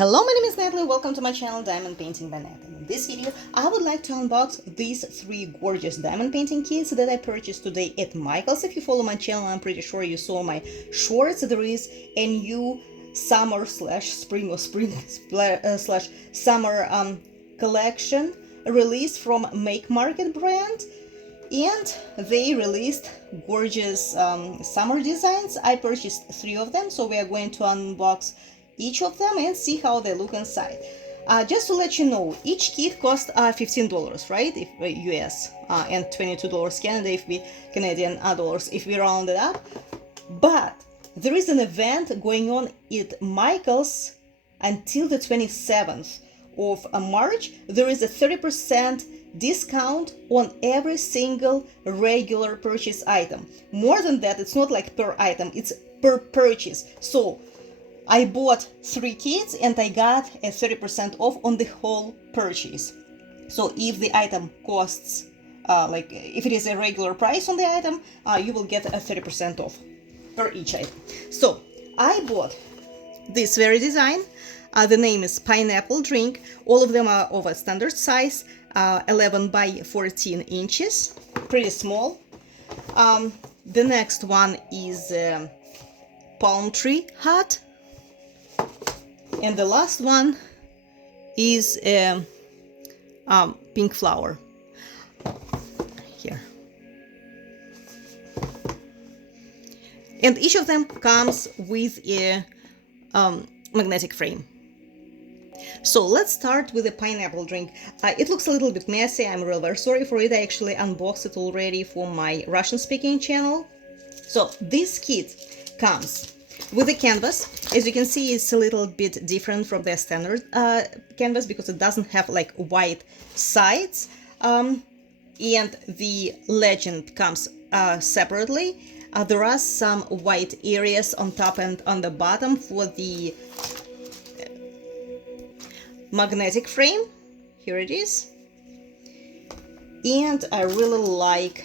Hello, my name is Natalie. Welcome to my channel Diamond Painting by Natalie. In this video, I would like to unbox these three gorgeous diamond painting kits that I purchased today at Michael's. If you follow my channel, I'm pretty sure you saw my shorts. There is a new summer slash spring or spring slash summer collection released from Make Market brand. And they released gorgeous summer designs. I purchased three of them, so we are going to unbox each of them and see how they look inside. Just to let you know, each kit cost $15, right? If US and $22 Canada if we Canadian dollars if we round it up. But there is an event going on at Michael's until the 27th of March. There is a 30% discount on every single regular purchase item. More than that, it's not like per item, it's per purchase. So I bought three kits and I got a 30% off on the whole purchase. So if the item costs, if it is a regular price on the item, you will get a 30% off per each item. So I bought this very design. The name is Pineapple Drink. All of them are of a standard size, 11 by 14 inches, pretty small. The next one is Palm Tree Hut. And the last one is Pink Flower. Here. And each of them comes with a magnetic frame. So let's start with the Pineapple Drink. It looks a little bit messy. I'm really very sorry for it. I actually unboxed it already for my Russian speaking channel. So this kit comes with a canvas. As you can see, it's a little bit different from the standard canvas because it doesn't have like white sides, and the legend comes separately. There are some white areas on top and on the bottom for the magnetic frame. Here it is. And I really like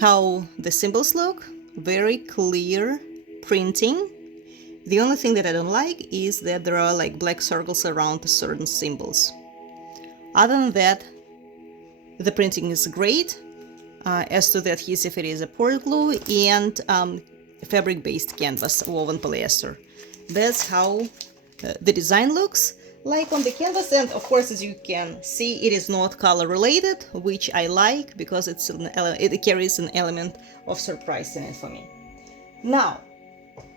how the symbols look. Very clear printing. The only thing that I don't like is that there are like black circles around certain symbols. Other than that, the printing is great. As to the adhesive, it is a poured glue and fabric-based canvas, woven polyester. That's how the design looks like on the canvas. And of course, as you can see, it is not color related, which I like because it carries an element of surprise in it for me. Now,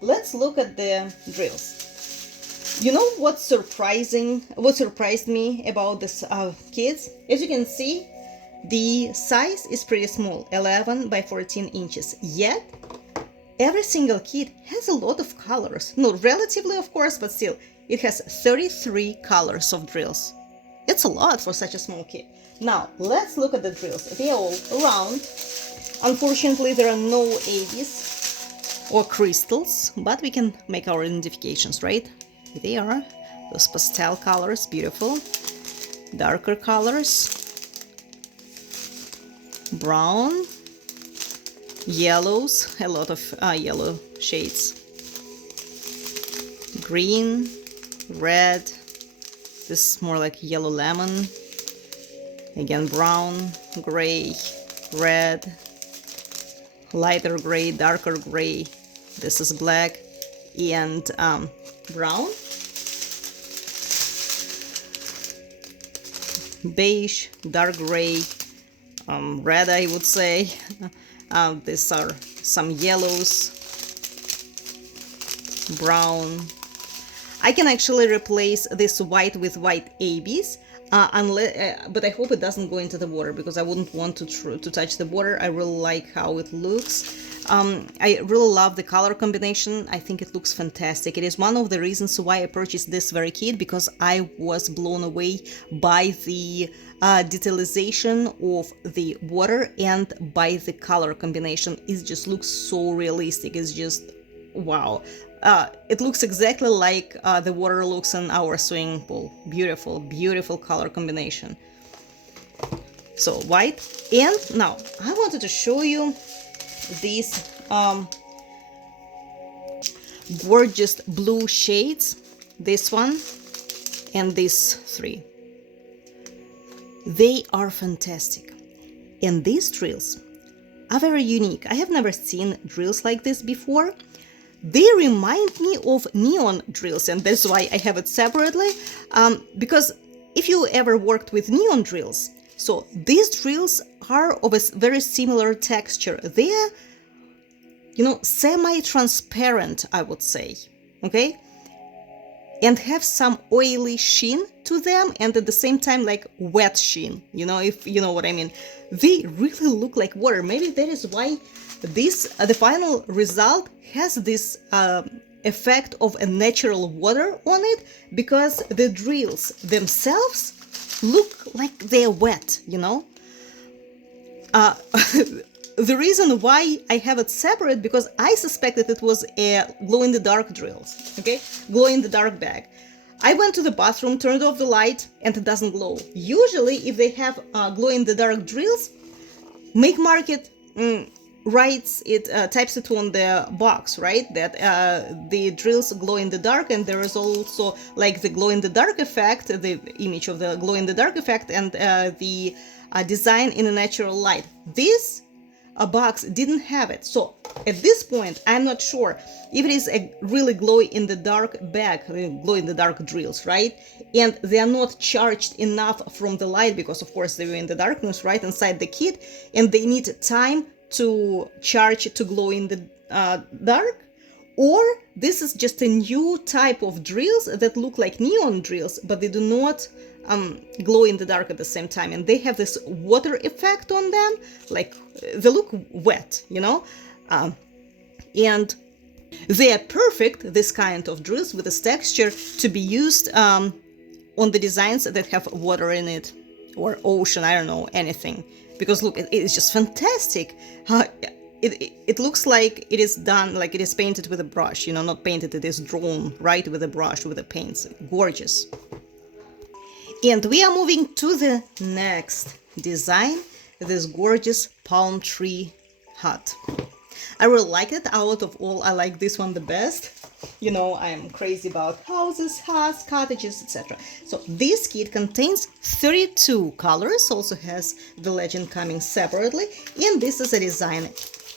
let's look at the drills. You know what surprised me about this kits? As you can see, the size is pretty small, 11 by 14 inches. Yet, every single kit has a lot of colors. No, relatively, of course, but still, it has 33 colors of drills. It's a lot for such a small kit. Now, let's look at the drills. They are all round. Unfortunately, there are no ABs or crystals, but we can make our identifications, right? Here they are, those pastel colors, beautiful. Darker colors, brown, yellows, a lot of yellow shades, green, red, this is more like yellow lemon, again brown, gray, red, lighter gray, darker gray, this is black, and brown, beige, dark gray, red, I would say. These are some yellows, brown. I can actually replace this white with white ABs, but I hope it doesn't go into the water because I wouldn't want to touch the water. I really like how it looks. I really love the color combination. I think it looks fantastic. It is one of the reasons why I purchased this very kit, because I was blown away by the detailization of the water and by the color combination. It just looks so realistic. It's just wow. It looks exactly like the water looks in our swimming pool. Beautiful, beautiful color combination. So white. And now I wanted to show you these gorgeous blue shades. this one, and these three. They are fantastic. And these drills are very unique. I have never seen drills like this before. They remind me of neon drills, and that's why I have it separately, because if you ever worked with neon drills, so these drills are of a very similar texture. They're, semi-transparent, I would say, okay? And have some oily sheen to them, and at the same time like wet sheen, if you know what I mean. They really look like water. Maybe that is why the final result has this effect of a natural water on it, because the drills themselves look like they're wet, The reason why I have it separate, because I suspected it was a glow-in-the-dark drills, okay? Glow-in-the-dark bag. I went to the bathroom, turned off the light, and it doesn't glow. Usually, if they have glow-in-the-dark drills, Make Market types it on the box, right? That the drills glow in the dark, and there is also like the glow in the dark effect, the image of the glow in the dark effect, and the design in a natural light. This box didn't have it. So at this point, I'm not sure if it is a really glow in the dark bag, glow in the dark drills, right? And they are not charged enough from the light, because of course they were in the darkness, right, inside the kit, and they need time to charge to glow in the dark. Or this is just a new type of drills that look like neon drills, but they do not glow in the dark at the same time, and they have this water effect on them, like they look wet, and they are perfect, this kind of drills with this texture, to be used on the designs that have water in it, or ocean, I don't know, anything, because look, it is just fantastic. It looks like it is done, like it is painted with a brush, not painted, it is drawn right with a brush, with the paints. Gorgeous. And we are moving to the next design, this gorgeous palm tree hut. I really like it. Out of all, I like this one the best. I am crazy about houses, huts, cottages, etc. So this kit contains 32 colors, also has the legend coming separately, and this is a design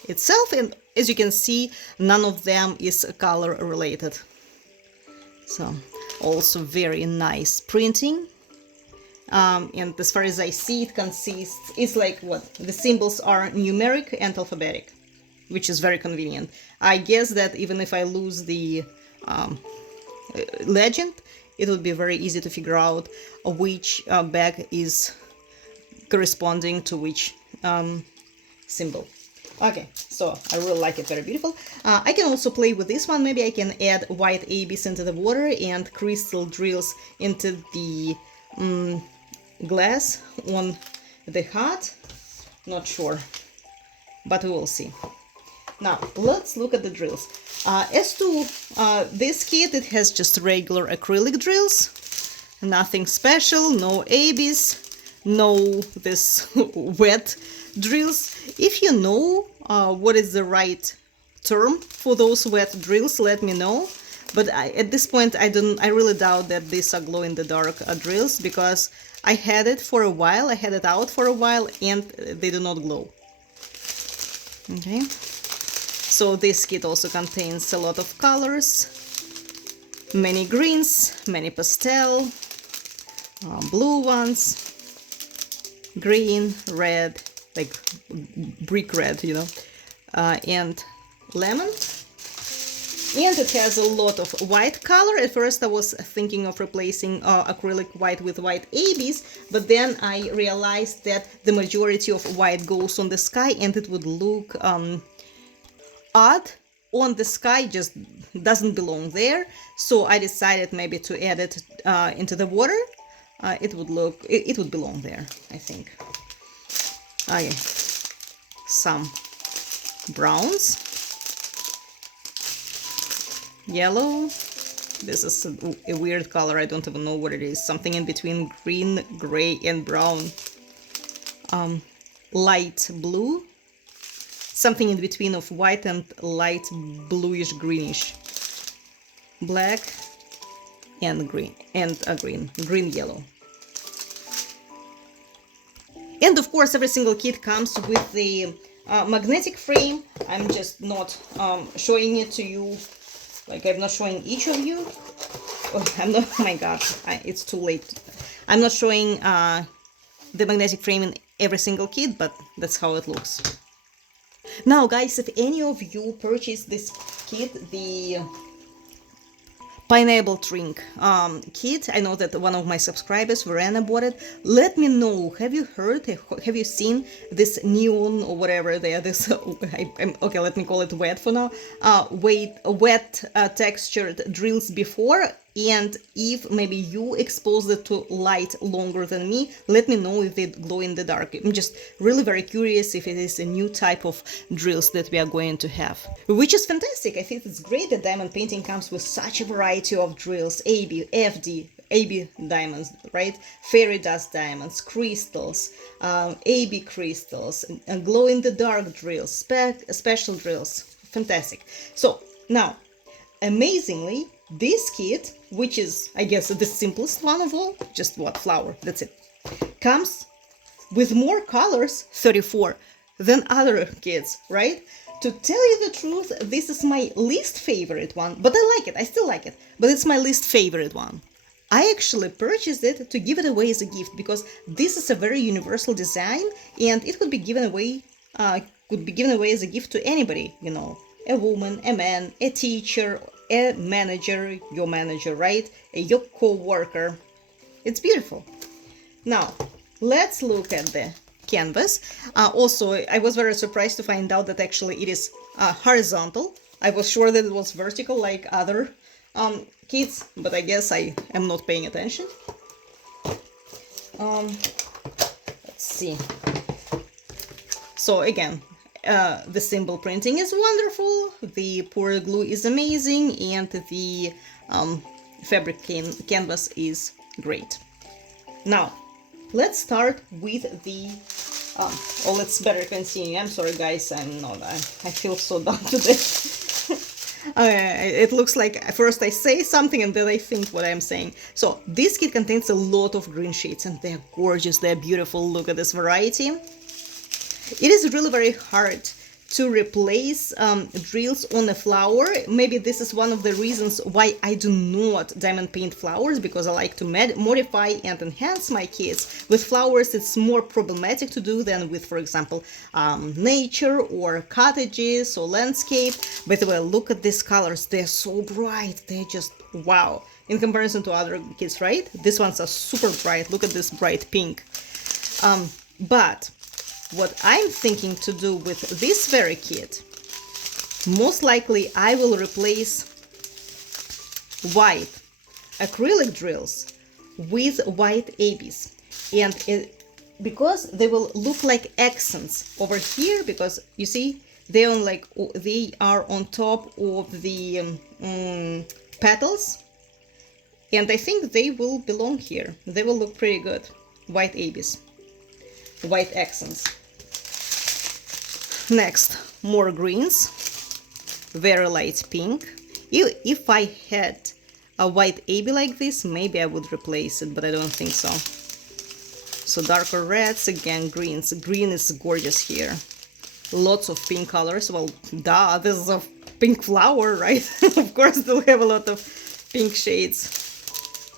itself, and as you can see, none of them is color related. So also very nice printing. And as far as I see, it's like what? The symbols are numeric and alphabetic, which is very convenient. I guess that even if I lose the legend, it would be very easy to figure out which bag is corresponding to which symbol. Okay, so I really like it, very beautiful. I can also play with this one. Maybe I can add white ABs into the water and crystal drills into the glass on the hut. Not sure, but we will see. Now let's look at the drills. As to this kit, it has just regular acrylic drills, nothing special, no ABs, no this wet drills. If you know what is the right term for those wet drills, let me know. But at this point, I really doubt that these are glow-in-the-dark drills, because I had it for a while, I had it out for a while, and they do not glow. Okay, so this kit also contains a lot of colors, many greens, many pastel, blue ones, green, red, like brick red, and lemon. And it has a lot of white color. At first I was thinking of replacing acrylic white with white ABs, but then I realized that the majority of white goes on the sky, and it would look odd on the sky, just doesn't belong there. So I decided maybe to add it into the water. It would belong there, I think. Okay, some browns. Yellow, this is a weird color, I don't even know what it is, something in between green, gray and brown. Light blue, something in between of white and light bluish greenish. Black, and green yellow. And of course, every single kit comes with the magnetic frame. I'm just not showing it to you, like I'm not showing each of you. Oh, oh my god, it's too late. I'm not showing the magnetic frame in every single kit, but that's how it looks. Now guys, if any of you purchase this kit, the pineapple drink kit, I know that one of my subscribers, Verena, bought it. Let me know, have you heard, have you seen this neon or whatever they are, this okay, let me call it wet for now, wet textured drills before? And if maybe you exposed it to light longer than me, let me know if they glow in the dark. I'm just really very curious if it is a new type of drills that we are going to have. Which is fantastic. I think it's great that diamond painting comes with such a variety of drills. AB, FD, AB diamonds, right? Fairy dust diamonds, crystals, AB crystals, glow-in-the-dark drills, special drills. Fantastic. So now, amazingly, this kit, which is, I guess, the simplest one of all, just what, flower, that's it, comes with more colors, 34, than other kits, right? To tell you the truth, this is my least favorite one, but I like it, I still like it, but it's my least favorite one. I actually purchased it to give it away as a gift, because this is a very universal design, and it could be given away as a gift to anybody, you know, a woman, a man, a teacher, a manager, your manager, right? Your co-worker. It's beautiful. Now, let's look at the canvas. Also, I was very surprised to find out that actually it is horizontal. I was sure that it was vertical like other kits, but I guess I am not paying attention. Let's see. So again, the symbol printing is wonderful, the poured glue is amazing, and the fabric canvas is great. Now, let's start with the... let's better continue. I'm sorry, guys, I feel so dumb today. It looks like first I say something and then I think what I'm saying. So, this kit contains a lot of green shades, and they're gorgeous, they're beautiful. Look at this variety. It is really very hard to replace drills on a flower. Maybe this is one of the reasons why I do not diamond paint flowers, because I like to modify and enhance my kits. With flowers, it's more problematic to do than with, for example, nature or cottages or landscape. By the way, look at these colors. They're so bright. They're just wow. In comparison to other kits, right? These ones are super bright. Look at this bright pink. But what I'm thinking to do with this very kit, most likely I will replace white acrylic drills with white ABs, and because they will look like accents over here, because you see they are on top of the petals, and I think they will belong here. They will look pretty good. White ABs, white accents. Next, more greens, very light pink. If I had a white AB like this, maybe I would replace it, but I don't think so. So darker reds, again greens. Green is gorgeous here. Lots of pink colors. Well, duh, this is a pink flower, right? Of course they'll have a lot of pink shades.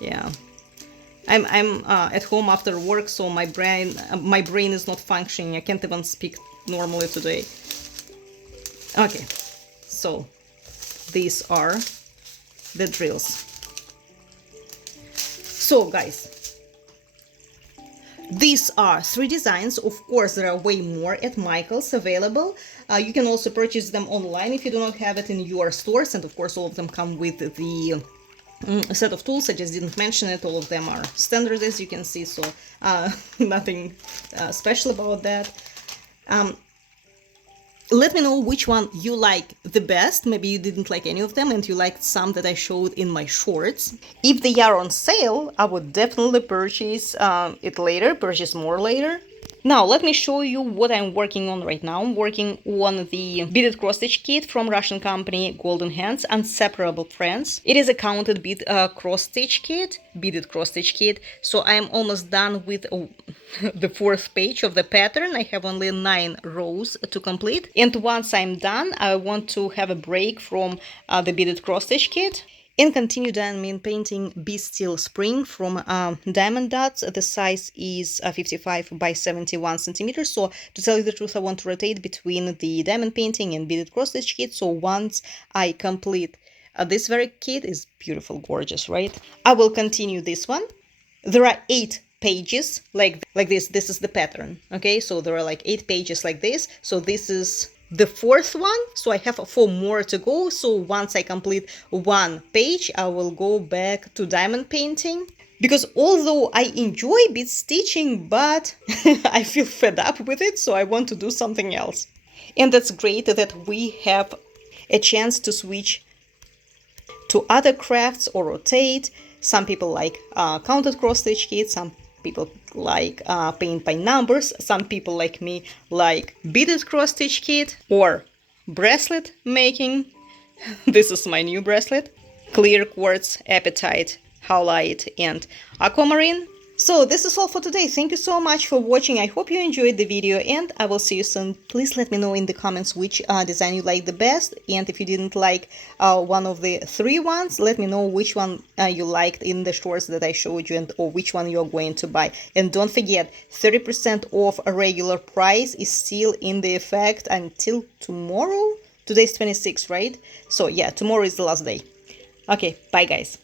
Yeah. I'm at home after work, so my brain is not functioning. I can't even speak normally today. Okay, so these are the drills. So guys, these are 3 designs. Of course, there are way more at Michaels available. You can also purchase them online if you do not have it in your stores, and of course all of them come with the set of tools. I just didn't mention it. All of them are standard, as you can see, so nothing special about that. Let me know which one you like the best. Maybe you didn't like any of them and you liked some that I showed in my shorts. If they are on sale, I would definitely purchase it later, purchase more later. Now, let me show you what I'm working on right now. I'm working on the beaded cross-stitch kit from Russian company Golden Hands, Inseparable Friends. It is a counted bead cross-stitch kit, beaded cross-stitch kit. So I'm almost done with the fourth page of the pattern. I have only 9 rows to complete. And once I'm done, I want to have a break from the beaded cross-stitch kit and continue diamond painting Be Still Spring from Diamond Dots. The size is 55 by 71 centimeters. So to tell you the truth, I want to rotate between the diamond painting and beaded cross stitch kit. So once I complete this very kit, is beautiful, gorgeous, right? I will continue this one. There are 8 pages like this. This is the pattern. Okay, so there are like 8 pages like this. So this is the 4th one, so I have 4 more to go. So once I complete 1 page, I will go back to diamond painting, because although I enjoy bead stitching, but I feel fed up with it, so I want to do something else. And that's great that we have a chance to switch to other crafts or rotate. Some people like counted cross stitch kits, some people like paint by numbers, some people like me like beaded cross stitch kit or bracelet making. This is my new bracelet, clear quartz, apatite, howlite and aquamarine. So this is all for today. Thank you so much for watching. I hope you enjoyed the video and I will see you soon. Please let me know in the comments which design you like the best, and if you didn't like one of the 3 ones, let me know which one you liked in the shorts that I showed you, and or which one you're going to buy. And don't forget, 30% off a regular price is still in the effect until tomorrow. Today's 26th, right? So yeah, tomorrow is the last day. Okay, bye guys.